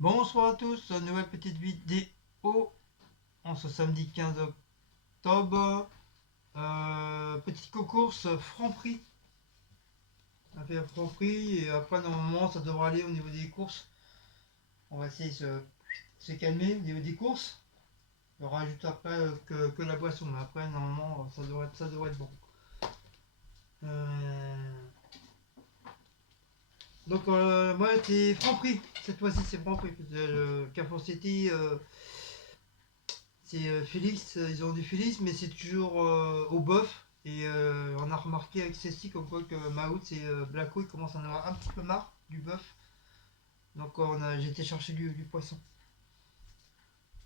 Bonsoir à tous, nouvelle petite vidéo en ce samedi 15 octobre. Petite course Franprix. On a fait un Franprix et après normalement ça devrait aller au niveau des courses. On va essayer de se calmer au niveau des courses. On rajoute après que la boisson, mais après normalement ça devrait être bon. Euh, moi c'est Franprix, cette fois-ci c'est Franprix. Carrefour City. C'est Félix, ils ont du Félix, mais c'est toujours au bœuf. Et on a remarqué avec celle-ci comme quoi que Maout et Blacko ils commencent à en avoir un petit peu marre du bœuf. Donc j'ai été chercher du poisson.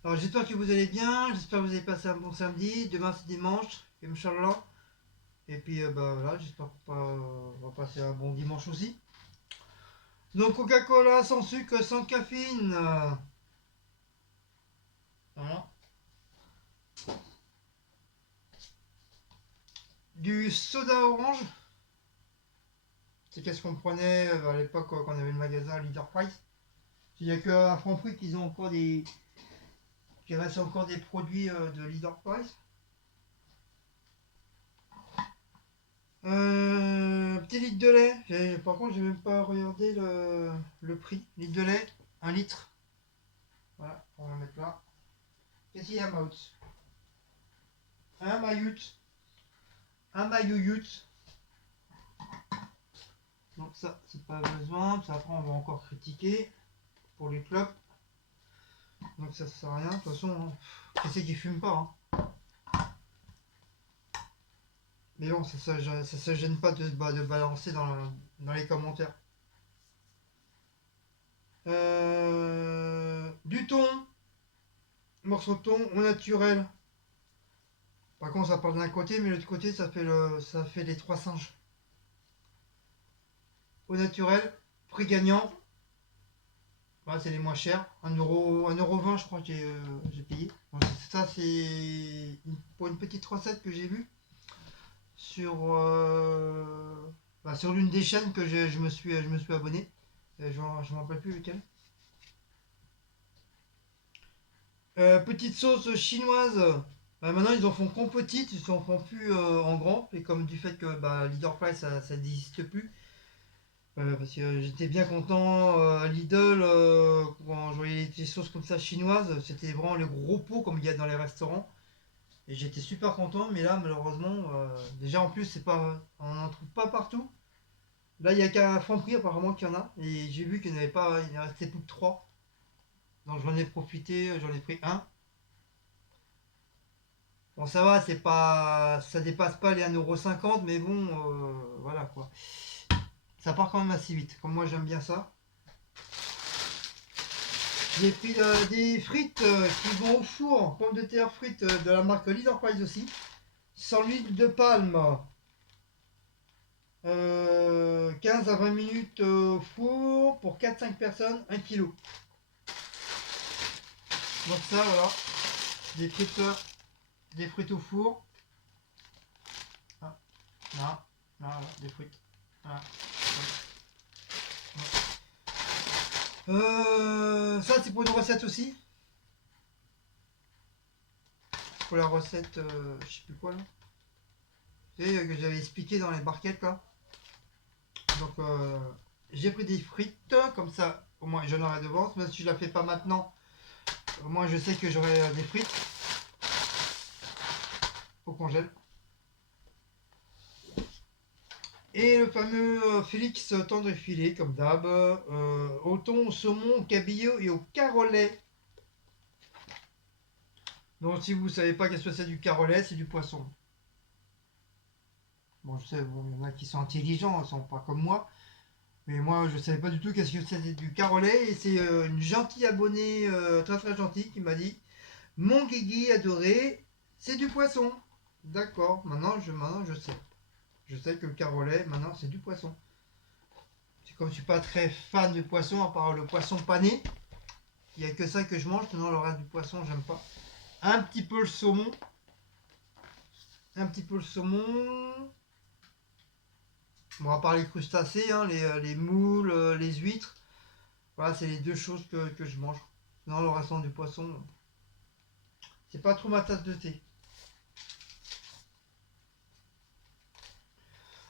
Alors j'espère que vous allez bien, j'espère que vous avez passé un bon samedi. Demain c'est dimanche, Inch'Allah. Et puis bah voilà, j'espère qu'on va passer un bon dimanche aussi. Donc Coca-Cola sans sucre, sans caféine. Voilà. Du soda orange. C'est qu'est-ce qu'on prenait à l'époque quand on avait le magasin Leader Price. Il n'y a qu'à Franprix qu'ils ont encore qu'il reste encore des produits de Leader Price. Petit litre de lait. Par contre, j'ai même pas regardé le prix. Litre de lait, 1 litre. Voilà, on va mettre là. Qu'est-ce qu'il y a, Maout? Un mayout. Un mayout. Donc ça, c'est pas besoin. Ça, après, on va encore critiquer pour les clopes. Donc ça sert à rien. De toute façon, hein, qui c'est qui fume pas, hein. Mais bon, ça se gêne pas de balancer dans les commentaires. Du thon, morceau de thon au naturel. Par contre, ça part d'un côté, mais l'autre côté, ça fait les trois singes. Au naturel, prix gagnant. Voilà, c'est les moins chers. 1 euro, 1,20 € je crois que j'ai payé. Bon, ça, c'est pour une petite recette que j'ai vue sur, sur l'une des chaînes que je me suis abonné. Je ne me rappelle plus lequel. Petite sauce chinoise. Maintenant, ils en font qu'en petite, ils en font plus en grand. Et comme du fait que Leader Price, ça n'existe plus. Parce que j'étais bien content à Lidl quand je voyais des sauces comme ça chinoises. C'était vraiment le gros pot comme il y a dans les restaurants. Et j'étais super content. Mais là, malheureusement, déjà en plus, on n'en trouve pas partout. Là, il n'y a qu'à Franprix apparemment qu'il y en a. Et j'ai vu qu'il n'y en avait pas, il en restait plus que 3. Donc j'en ai profité, j'en ai pris un. Bon, ça va, ça dépasse pas les 1,50 €, mais bon, voilà quoi. Ça part quand même assez vite, comme moi j'aime bien ça. J'ai pris des frites qui vont au four, pommes de terre frites de la marque Leader Price aussi. Sans l'huile de palme. 15 à 20 minutes au four pour 4-5 personnes, 1 kg. Donc ça, voilà, des frites, au four. Ah, là, là, des frites. Voilà. Ça, c'est pour une recette aussi. Pour la recette, je sais plus quoi là. Vous savez, que j'avais expliqué dans les barquettes là. Donc, j'ai pris des frites, comme ça, au moins j'en aurai devant. Même si je la fais pas maintenant, au moins je sais que j'aurai des frites au congèle. Et le fameux Félix tendre filet, comme d'hab, au thon, au saumon, au cabillaud et au carolet. Donc, si vous savez pas qu'est-ce que c'est du carolet, c'est du poisson. Bon, je sais, bon, il y en a qui sont intelligents, ils sont pas comme moi. Mais moi, je savais pas du tout qu'est-ce que c'était du carolet. Et c'est une gentille abonnée, très très gentille, qui m'a dit: Mon Guigui adoré, c'est du poisson. D'accord, maintenant je sais. Je sais que le carolet, maintenant, c'est du poisson. C'est comme je suis pas très fan de poisson, à part le poisson pané. Il n'y a que ça que je mange, sinon le reste du poisson, j'aime pas. Un petit peu le saumon. Un petit peu le saumon. Bon, à part les crustacés, hein, les moules, les huîtres. Voilà, c'est les deux choses que je mange. Sinon, le restant du poisson, c'est pas trop ma tasse de thé.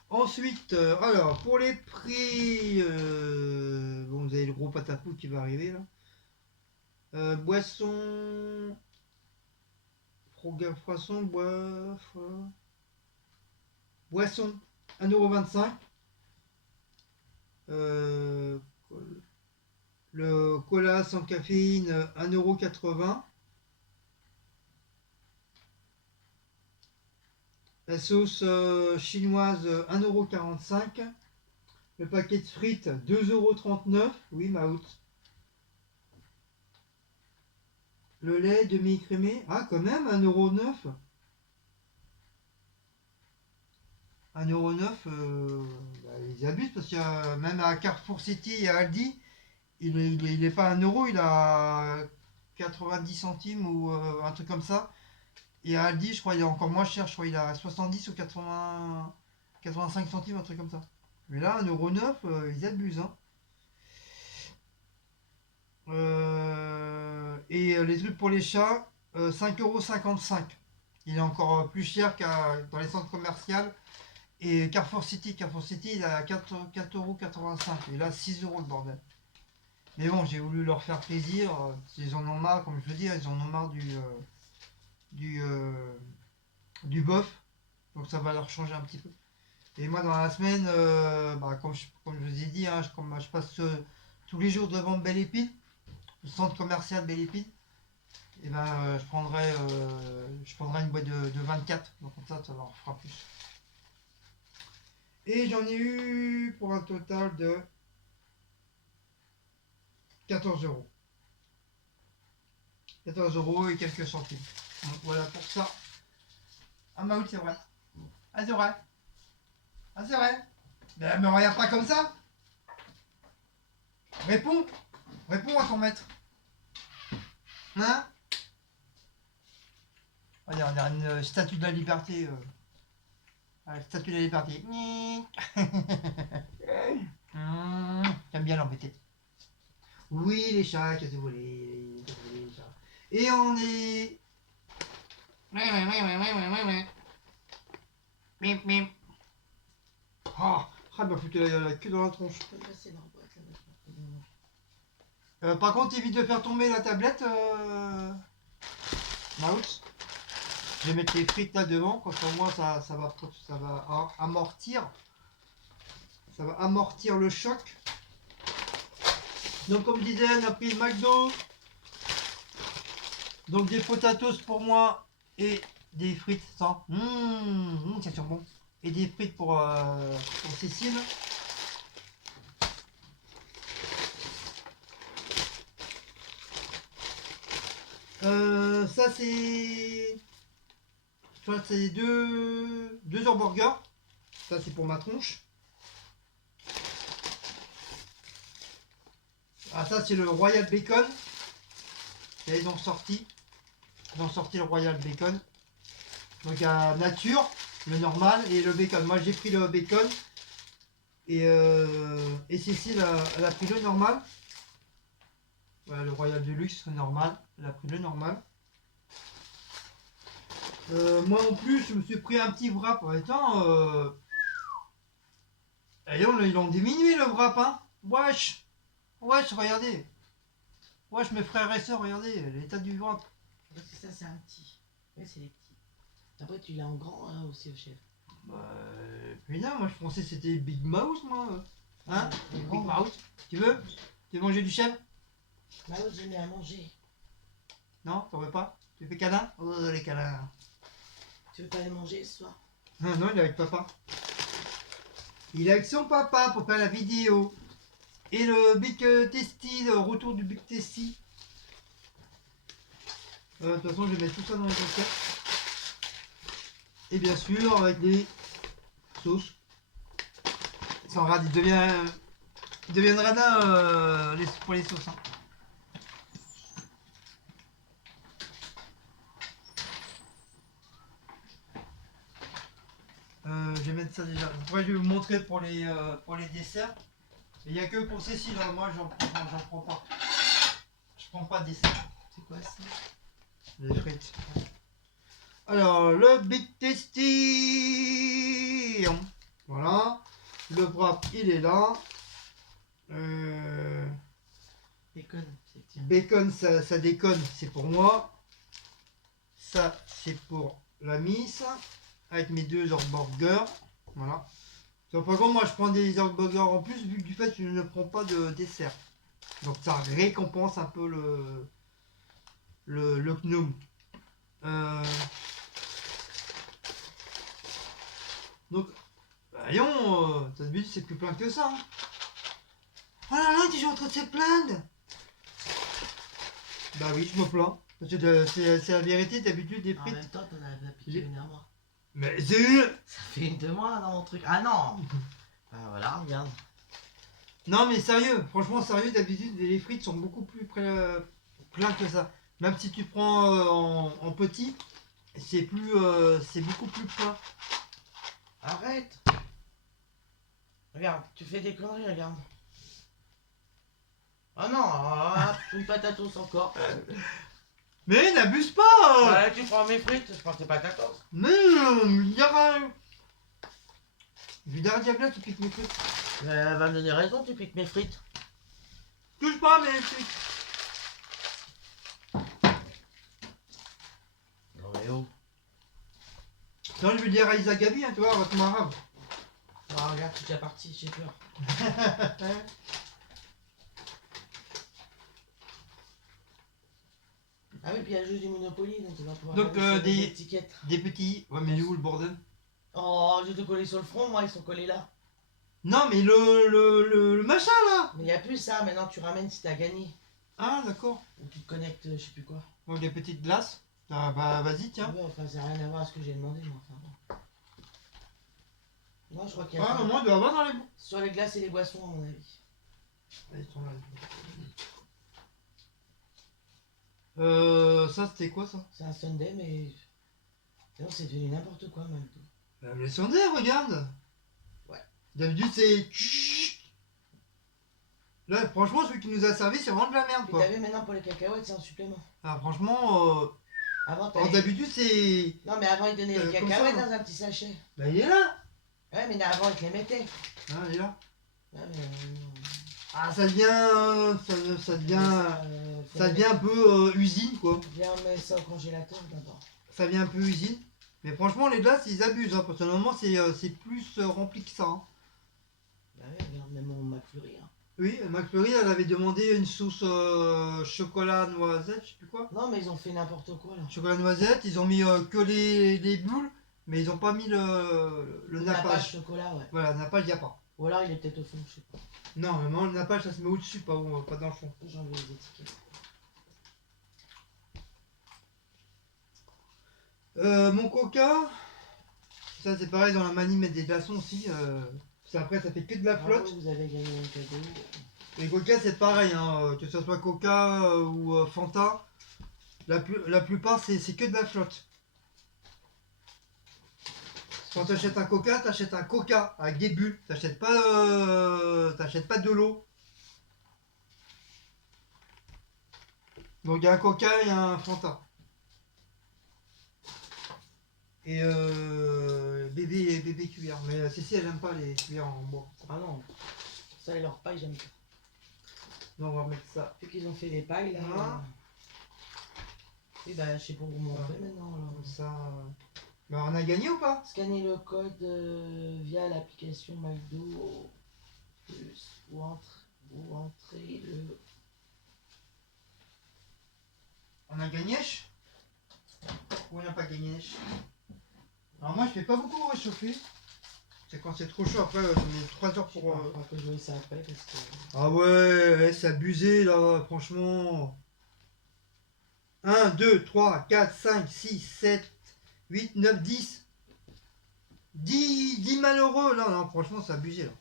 Ensuite, alors, pour les prix, bon, vous avez le gros patapou qui va arriver là. Boisson, poisson, boisson, 1,25 €. Euh, le cola sans caféine, 1,80 €. La sauce chinoise, 1,45 €. Le paquet de frites, 2,39 €. Oui, Maout. Le lait demi-écrémé, ah, quand même, 1,09 €. 1,09 €, bah, ils abusent parce que même à Carrefour City et à Aldi, il est pas à 1 €, il a 90 centimes ou un truc comme ça. Et à Aldi, je crois, il est encore moins cher, je crois, il a 70 ou 80, 85 centimes, un truc comme ça. Mais là, 1,09 €, ils abusent, hein. Et les trucs pour les chats, 5,55 €. Il est encore plus cher dans les centres commerciaux. Et Carrefour City, il est à 4,85 €. Et là, 6 € le bordel. Mais bon, j'ai voulu leur faire plaisir. Ils en ont marre, comme je veux dire, ils en ont marre du, euh, du bœuf. Donc ça va leur changer un petit peu. Et moi, dans la semaine, bah, comme je vous ai dit, hein, comme je passe tous les jours devant Belle Épine, le centre commercial Belle Épine, et ben, je prendrai une boîte de 24. Donc comme ça leur fera plus. Et j'en ai eu pour un total de 14 euros. 14 € et quelques centimes. Donc voilà pour ça. Ah Maoul, c'est vrai. Ah c'est vrai. Ah c'est vrai. Mais me regarde pas comme ça. Réponds. Réponds à ton maître. Hein? Regarde, on a une statue de la liberté. Statue de la liberté. J'aime bien l'embêter. Oui, les chats, qu'est-ce que vous voulez? Qu'est-ce que vous voulez, les chats? Et on est. Mip, mip. Oh, il m'a foutu la queue dans la tronche. Par contre, évite de faire tomber la tablette, Mouse. Je vais mettre les frites là devant, comme ça au moins ça va amortir. Ça va amortir le choc. Donc comme je disais, on a pris le McDo. Donc des potatoes pour moi et des frites sans. Ça sent bon. Et des frites pour Cécile. Ça c'est. Je crois que c'est deux hamburgers. Ça c'est pour ma tronche. Ah ça c'est le Royal Bacon. Et ils ont sorti. Ils ont sorti le Royal Bacon. Donc il y a nature, le normal et le bacon. Moi j'ai pris le bacon. Et Cécile elle a pris le normal. Voilà, le Royal Deluxe normal. Elle a pris le normal. Moi en plus je me suis pris un petit wrap. Attends, ils l'ont diminué le wrap, hein. Wesh. Wesh, regardez. Wesh, mes frères et sœurs, regardez l'état du wrap. Parce que ça, c'est un petit. Ouais, c'est les petits. Après, tu l'as en grand hein, aussi au chef. Bah, putain, moi je pensais que c'était Big Mouse, moi. Hein? Big Mouse. Tu veux manger du chèvre? Mouse, je mets à manger. Non, t'en veux pas? Tu fais câlin? Oh, les câlins. Tu veux pas aller manger ce soir? Non, il est avec papa. Il est avec son papa pour faire la vidéo. Et le Big Testy, le retour du Big Testy. De toute façon, je vais mettre tout ça dans les assiettes. Et bien sûr, avec des sauces. Sans rade, il devient radin pour les sauces. Hein. Je vais mettre ça déjà. Après, je vais vous montrer pour les desserts. Il n'y a que pour Cécile, hein. Moi j'en prends pas. Je prends pas des dessert. C'est quoi ça? Les frites. Alors, le Big Tasty. Voilà. Le wrap, il est là. Bacon, c'est tiens. Bacon, ça déconne, c'est pour moi. Ça, c'est pour la miss. Avec mes 2 hamburgers. Voilà. Donc, par contre, moi, je prends des hamburgers en plus, vu du fait que je ne prends pas de dessert. Donc, ça récompense un peu le gnome. Donc, voyons, d'habitude, c'est plus plein que ça. Hein. Oh là là, tu es en train de se plaindre. Bah oui, je me plains. Parce que c'est la vérité, d'habitude, des En frites. même temps, t'en as piqué une à moi. Mais c'est une. Ça fait une de moi dans mon truc. Ah non. Bah voilà, regarde. Non, mais sérieux, franchement, sérieux, d'habitude, les frites sont beaucoup plus plein que ça. Même si tu prends en petit, c'est beaucoup plus plein. Arrête. Regarde, tu fais des conneries, regarde. Ah non, une patatos encore. Mais n'abuse pas. Ouais, tu prends mes frites, je prends tes patatos. Mais il y aura. Vidar Diabla, tu piques mes frites. Elle va me donner raison, tu piques mes frites. Touche pas mes frites. Non mais oh. Non, je vais dire à Isa Gabi, hein, tu vois, votre marabe. Ah, regarde, je suis déjà parti, j'ai peur. Ah oui, puis il y a le jeu du Monopoly, donc tu vas pouvoir Donc, regarder sur les des- étiquettes. Des petits. Ouais, mais il est où le bordel? Oh, je vais te coller sur le front, moi, ils sont collés là. Non, mais le machin là. Mais il n'y a plus ça, maintenant tu ramènes si t'as gagné. Ah, d'accord. Ou tu te connectes, je sais plus quoi. Bon, des petites glaces. Ah, bah, vas-y, tiens. Ouais, enfin, ça n'a rien à voir avec ce que j'ai demandé, moi. Enfin, bon. Non, je crois qu'il y a Ah, ça. au moins, il doit y avoir dans les bons. Sur les glaces et les boissons, à mon avis. Ils sont là. Ça, c'était quoi ça? C'est un Sunday, mais. Non, c'est devenu n'importe quoi, même tout. Bah, les sondaires, regarde. Ouais. D'habitude, c'est. Là, franchement, celui qui nous a servi, c'est vraiment de la merde, Puis quoi. t'as vu maintenant pour les cacahuètes, c'est un supplément. Ah, franchement, Avant, alors, d'habitude, c'est. Non, mais avant, ils donnaient les comme ça, cacahuètes non dans un petit sachet. Bah, il est là. Ouais, mais avant, ils te les mettaient. Ah, il est là. Ouais, mais. Ah, ça devient. Ça devient un peu usine, quoi. Viens, on met ça au congélateur d'abord. Ça devient un peu usine. Mais franchement, les glaces, ils abusent, hein, parce que normalement, c'est plus rempli que ça. Hein. Bah ouais, regarde, même mon McFlurry. Hein. Oui, McFlurry, elle avait demandé une sauce chocolat noisette, je sais plus quoi. Non, mais ils ont fait n'importe quoi là. Chocolat noisette, ils ont mis que les boules, mais ils ont pas mis le nappage. Chocolat, ouais. Voilà, le nappage, il n'y a pas. Ou alors il est peut-être au fond, je sais pas. Non, normalement, le nappage, ça se met au-dessus, pas dans le fond. J'ai enlevé les étiquettes. Mon coca, ça c'est pareil, dans la manie, mettre des glaçons aussi. Parce qu'après, ça fait que de la flotte. Bravo, vous avez gagné un cadeau. Et Coca, c'est pareil, hein, que ce soit Coca ou Fanta, la plupart, c'est que de la flotte. Quand tu achètes un Coca, t'achètes un Coca avec des bulles. T'achètes pas de l'eau. Donc il y a un Coca et un Fanta. Et bébé cuillère. Mais Cécile, elle aime pas les cuillères en bois. Ah non, ça et leur paille, j'aime pas. Donc on va remettre ça. Vu qu'ils ont fait les pailles là. Ah. Et bah, je sais pas comment on Ah. fait maintenant. Alors. Comme ça. Bah, on a gagné ou pas? Scannez le code via l'application McDo plus ou entrez le. On a gagné? Ou on n'a pas gagné? Alors moi je fais pas beaucoup réchauffer. C'est quand c'est trop chaud, après je mets 3 heures Je sais pour... pas, faudra que je voie ça après parce que. Ah ouais, c'est abusé là, franchement. 1, 2, 3, 4, 5, 6, 7, 8, 9, 10. 10 malheureux là, non, franchement c'est abusé là.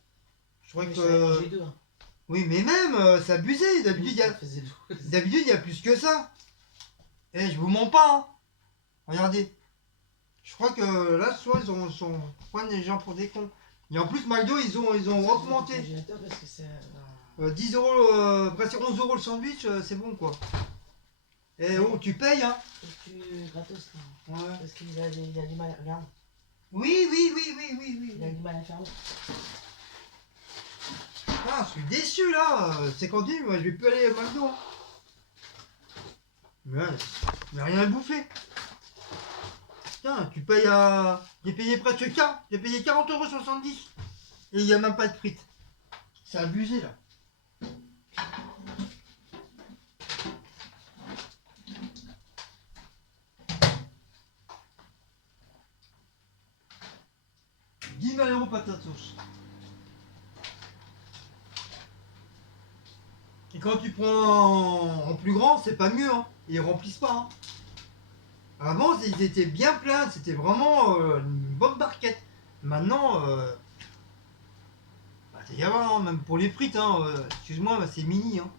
Je crois Mais que... j'en ai mangé deux. Hein. Oui mais même, c'est abusé, d'habitude Ça faisait 12. il y a plus que ça. Eh, je vous mens pas, hein. Regardez. Je crois que là, soit ils sont prennent les gens pour des cons. Et en plus, McDo, ils ont augmenté. Congélateur parce que c'est. 10 euros, presque 11 euros le sandwich, c'est bon quoi. Et oh, tu payes hein. Et tu gratos là. Ouais. Parce qu'il a du mal. Regarde. Oui, oui, oui, oui, oui, oui. Il a du mal à fermer. Ah, je suis déçu là. C'est quand moi je vais plus aller au McDo. Hein. Mais rien à bouffer. Putain, tu payes à. J'ai payé presque 40. J'ai payé 40,70 €. Et il n'y a même pas de frites. C'est abusé là. €10 000 patates sauce. Et quand tu prends en plus grand, c'est pas mieux. Hein. Ils remplissent pas. Hein. Avant, ils étaient bien pleins. C'était vraiment une bonne barquette. Maintenant, bah, t'es gamin, hein, même pour les frites. Hein, excuse-moi, bah, c'est mini. Hein.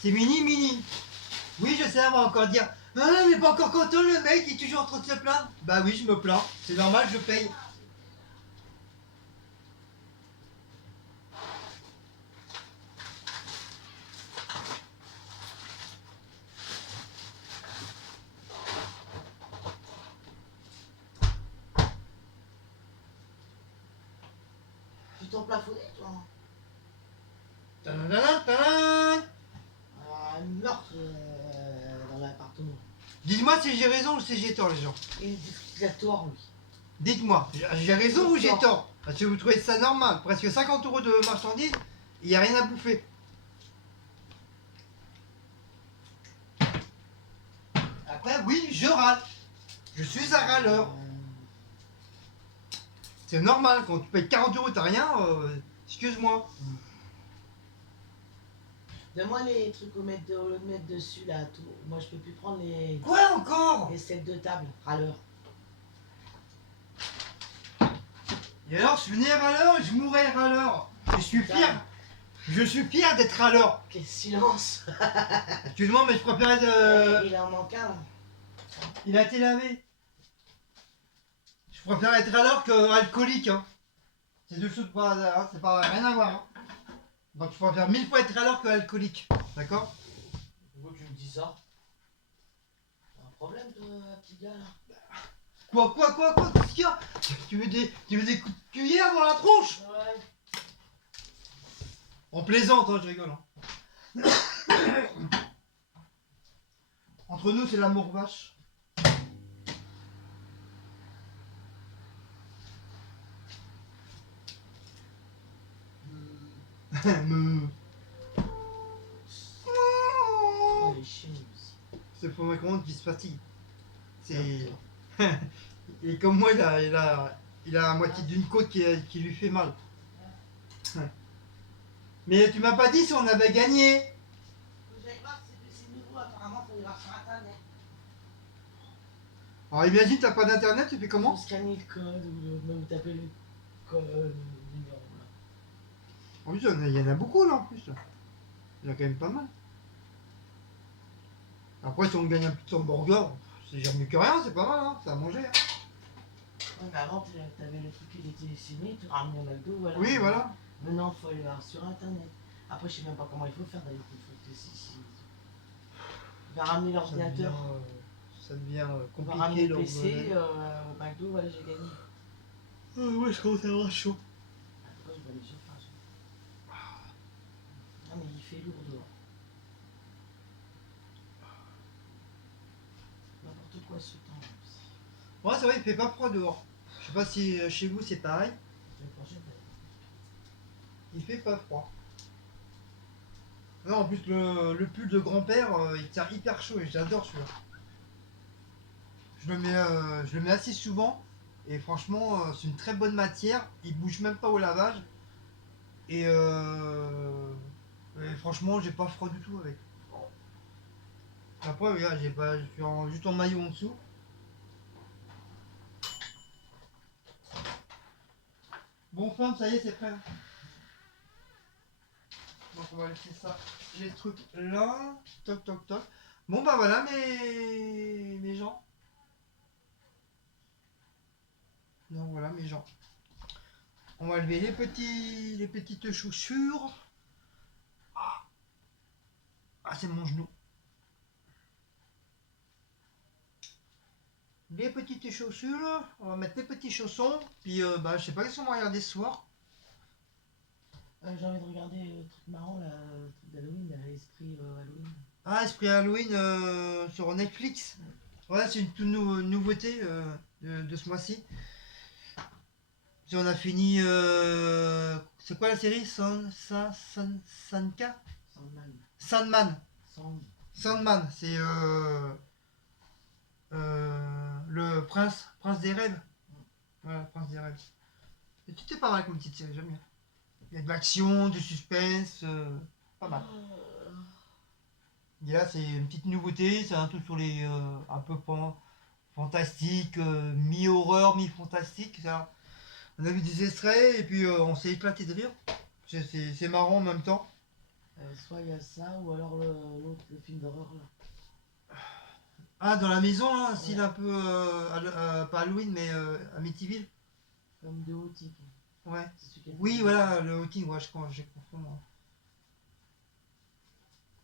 C'est mini, mini. Oui, je sais, on va encore dire. Ah, mais pas encore content, le mec, il est toujours en train de se plaindre. Bah oui, je me plains. C'est normal, je paye. Tu t'en plafonné toi. Tadadadam, tadam. Un meurtre dans l'appartement. Dites-moi si j'ai raison ou si j'ai tort, les gens. Et il a tort lui. Dites-moi, j'ai raison ou j'ai tort? Parce que vous trouvez ça normal, presque 50 € de marchandises, il n'y a rien à bouffer. Après, oui, je râle. Je suis un râleur. C'est normal, quand tu payes 40 €, t'as rien, excuse-moi. Donne-moi les trucs au lieu de mettre dessus là, tout. Moi je peux plus prendre Quoi encore? les sets de table, râleur. Et alors, je suis né râleur et je mourrai râleur. Je suis fier. Je suis fier d'être râleur. Quel silence. Excuse-moi, mais je préférais de... Il en manque un. Il a été lavé. Je préfère être râleur qu'alcoolique. Hein. C'est deux choses pas, hein, c'est pas rien à voir. Hein. Donc je préfère 1000 fois être râleur qu'alcoolique. D'accord? Pourquoi tu me dis ça? T'as un problème toi, petit gars là? Quoi? Qu'est-ce qu'il y a? Tu veux des coups de cuillère dans la tronche? Ouais. On plaisante, hein, je rigole. Hein. Entre nous, c'est l'amour vache. Oh, les chiens aussi. C'est pour ma commande qui se fatigue. C'est. Et comme moi, il a la moitié d'une côte qui lui fait mal. Mais tu m'as pas dit si on avait gagné. Vous allez voir, c'est nouveau, apparemment, faut y voir sur internet. Alors imagine, t'as pas d'internet, tu fais comment? Faut scanner le code ou même taper le code, le numéro là. En plus, il y en a beaucoup là en plus. Il y en a quand même pas mal. Après, si on gagne un petit hamburger, c'est déjà mieux que rien, c'est pas mal, hein, c'est à manger. Hein. Ouais, mais avant, t'avais le truc, il était dessiné, tu ramenais au McDo, voilà. Oui, voilà. Maintenant, il faut aller voir sur internet. Après, je sais même pas comment il faut faire d'ailleurs. Il va ramener l'ordinateur. Ça devient Il va ramener compliqué. le PC au McDo, voilà, j'ai gagné. Ouais, je commence à avoir chaud. Pourquoi je vais aller sur face? Ah, mais il fait lourd dehors. N'importe quoi ce temps. Ouais, c'est vrai, il fait pas froid dehors. Je sais pas si chez vous c'est pareil. Il fait pas froid. Non, en plus, le pull de grand-père, il tient hyper chaud et j'adore celui-là. Je le mets assez souvent et franchement, c'est une très bonne matière. Il bouge même pas au lavage. Et franchement, j'ai pas froid du tout avec. Après, regarde, je suis juste en maillot en dessous. Bon, femme, ça y est, c'est prêt. Donc, on va laisser ça, les trucs là. Toc, toc, toc. Bon, bah voilà, mes gens. Donc voilà mes gens. On va lever les petites chaussures. Ah, c'est mon genou. Les petites chaussures, on va mettre les petits chaussons. Puis je sais pas qu'est-ce qu'on va regarder ce soir. J'ai envie de regarder le truc marrant, là, le truc d'Halloween, là, Esprit Halloween. Ah, Esprit Halloween sur Netflix. Voilà, c'est une toute nouveauté de ce mois-ci. Si on a fini. C'est quoi la série Sanka Sandman. Sandman. Sand. Sandman, c'est le prince des rêves. Voilà, prince des rêves. Et tout est pas mal comme petite série, j'aime bien. Il y a de l'action, du suspense, pas mal. Et là, c'est une petite nouveauté, c'est un truc sur les un peu fantastique, mi-horreur, mi-fantastique. Ça. On a vu des extraits et puis on s'est éclaté de rire. C'est marrant en même temps. Soit il y a ça, ou alors l'autre, le film d'horreur, là. Ah, dans la maison, là, un Ouais. style un peu, pas Halloween, mais Amityville. Comme de Hautique. Ouais. C'est celui qui a fait Oui, le- voilà, le outing, ouais, je crois, j'ai confonds. Moi.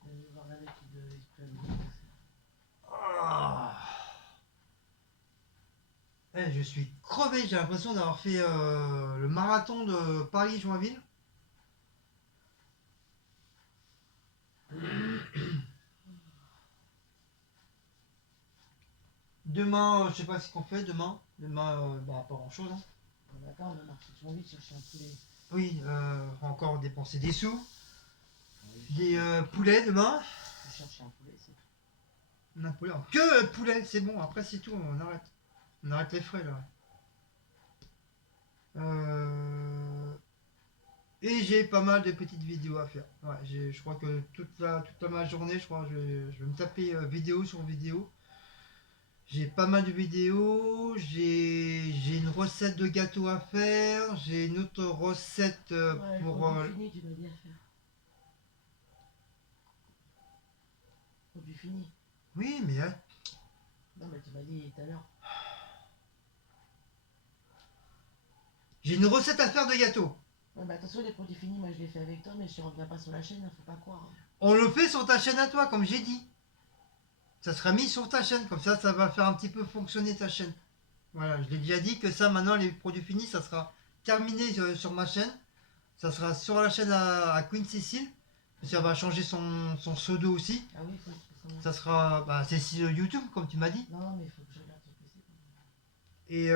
Je vais voir avec de Esprit Halloween. Ah. Je suis crevé, j'ai l'impression d'avoir fait le marathon de Paris-Joinville. Demain, je sais pas ce qu'on fait demain. Demain, pas grand chose. Hein. D'accord, on a marché sur lui chercher un poulet. Oui, encore dépenser des sous. Oui, Des poulets demain. je chercher un poulet, c'est tout. Un poulet. Que poulet, c'est bon, après c'est tout, on arrête. On arrête les frais là. Et j'ai pas mal de petites vidéos à faire. Ouais, je crois que toute ma journée, je crois que je vais me taper vidéo sur vidéo. J'ai pas mal de vidéos, j'ai une recette de gâteau à faire, j'ai une autre recette Ouais, pour... produit fini, tu m'as dit à faire. Produit fini. Oui, mais Non, mais tu m'as dit tout à l'heure. j'ai une recette à faire de gâteau. Ouais, mais attention, les produits finis, moi je les fais avec toi, mais je reviens pas sur la chaîne, hein, faut pas croire. On le fait sur ta chaîne à toi, comme j'ai dit. Ça sera mis sur ta chaîne, comme ça va faire un petit peu fonctionner ta chaîne. Voilà, je l'ai déjà dit que ça, maintenant, les produits finis, ça sera terminé sur ma chaîne. Ça sera sur la chaîne à Queen Cécile. Parce qu'elle va changer son pseudo aussi. Ah oui, faut que Ça sera Cécile YouTube, comme tu m'as dit. Non, mais il faut que je regarde sur PC. Et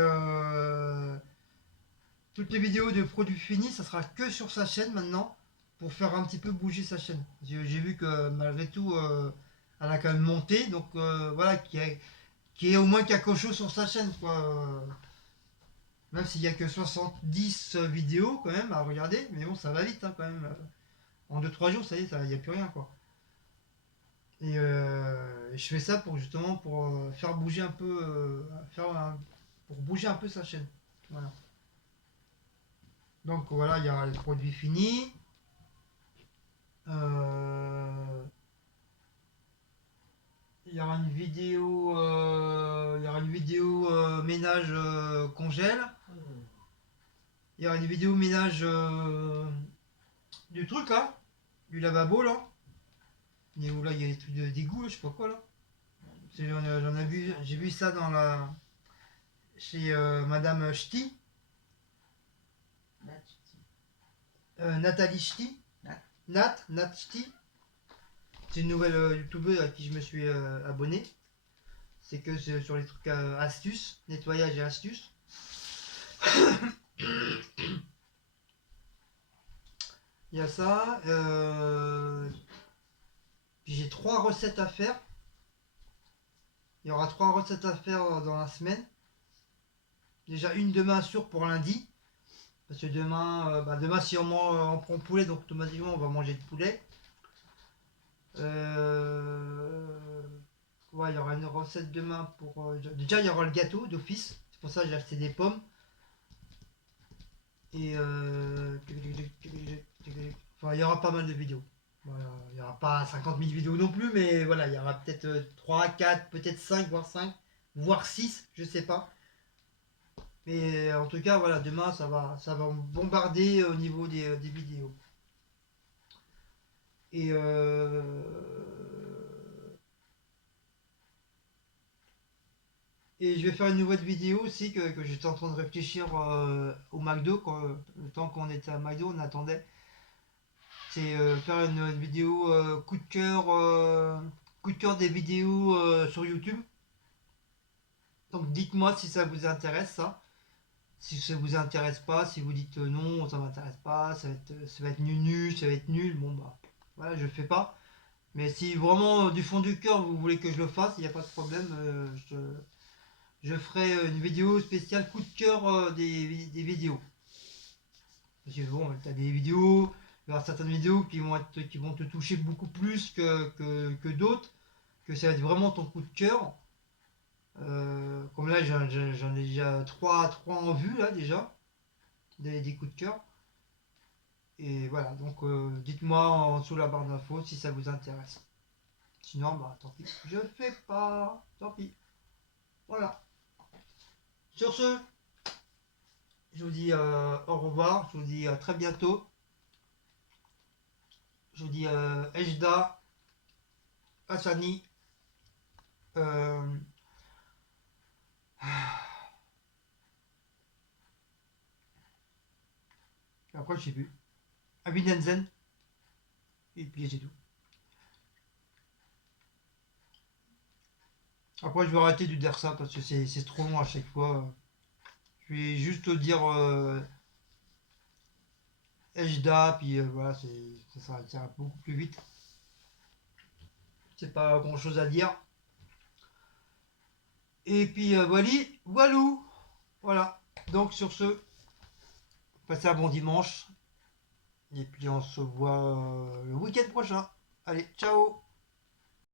toutes les vidéos de produits finis, ça sera que sur sa chaîne maintenant. Pour faire un petit peu bouger sa chaîne. J'ai vu que malgré tout, elle a quand même monté. Donc voilà, qui est au moins quelque chose sur sa chaîne. Quoi. Même s'il n'y a que 70 vidéos quand même à regarder. Mais bon, ça va vite hein, quand même. En 2-3 jours, ça y est, il n'y a plus rien. Quoi. Et je fais ça pour justement pour faire bouger un peu, pour bouger un peu sa chaîne. Voilà. Donc voilà, il y a les produits finis. Il y aura une vidéo, ménage congèle. Il y aura une vidéo ménage du truc là, du lavabo là. Et où là il y a des trucs d'égout, je sais pas quoi là. J'en ai vu, j'ai vu ça chez Madame Ch'ti, Là, tu te dis. Nathalie Ch'ti, Nat Ch'ti. C'est une nouvelle youtubeuse à qui je me suis abonné. C'est que c'est sur les trucs astuces, nettoyage et astuces. Il y a ça. Puis j'ai 3 recettes à faire. Il y aura 3 recettes à faire dans la semaine. Déjà une demain sûr pour lundi. Parce que demain si on prend poulet, donc automatiquement on va manger de poulet. Ouais, il y aura une recette demain pour... déjà il y aura le gâteau d'office. C'est pour ça que j'ai acheté des pommes. Et enfin, il y aura pas mal de vidéos. Voilà, il n'y aura pas 50 000 vidéos non plus, mais voilà, il y aura peut-être 3, 4, peut-être 5, voire 5, voire 6, je sais pas. Mais en tout cas, voilà, demain ça va bombarder au niveau des vidéos. Et et je vais faire une nouvelle vidéo aussi que j'étais en train de réfléchir au McDo le temps qu'on était à McDo, on attendait. C'est faire une vidéo coup de cœur des vidéos sur YouTube. Donc dites-moi si ça vous intéresse ça. Si ça vous intéresse pas, si vous dites non, ça m'intéresse pas, ça va être nul, ça va être nul, bon bah voilà, je le fais pas. Mais si vraiment du fond du cœur vous voulez que je le fasse, il n'y a pas de problème, je ferai une vidéo spéciale coup de cœur des vidéos. Parce que bon, t'as des vidéos, il y aura certaines vidéos qui vont te toucher beaucoup plus que d'autres, que ça va être vraiment ton coup de cœur. Comme là, j'en ai déjà 3 en vue là déjà, des coups de cœur. Et voilà, donc dites-moi en dessous la barre d'infos si ça vous intéresse. Sinon, bah tant pis. Je fais pas. Tant pis. Voilà. Sur ce, je vous dis au revoir. Je vous dis à très bientôt. Je vous dis Ejda, Hassani. euh, Après, je sais plus. Abinenzen. Et puis c'est tout. Après, je vais arrêter de dire ça parce que c'est trop long à chaque fois. Je vais juste dire Ejda, puis voilà, ça ira beaucoup plus vite. C'est pas grand chose à dire. Et puis voilà, voilou. Voilà. Donc sur ce, passez un bon dimanche. Et puis on se voit le week-end prochain. Allez, ciao.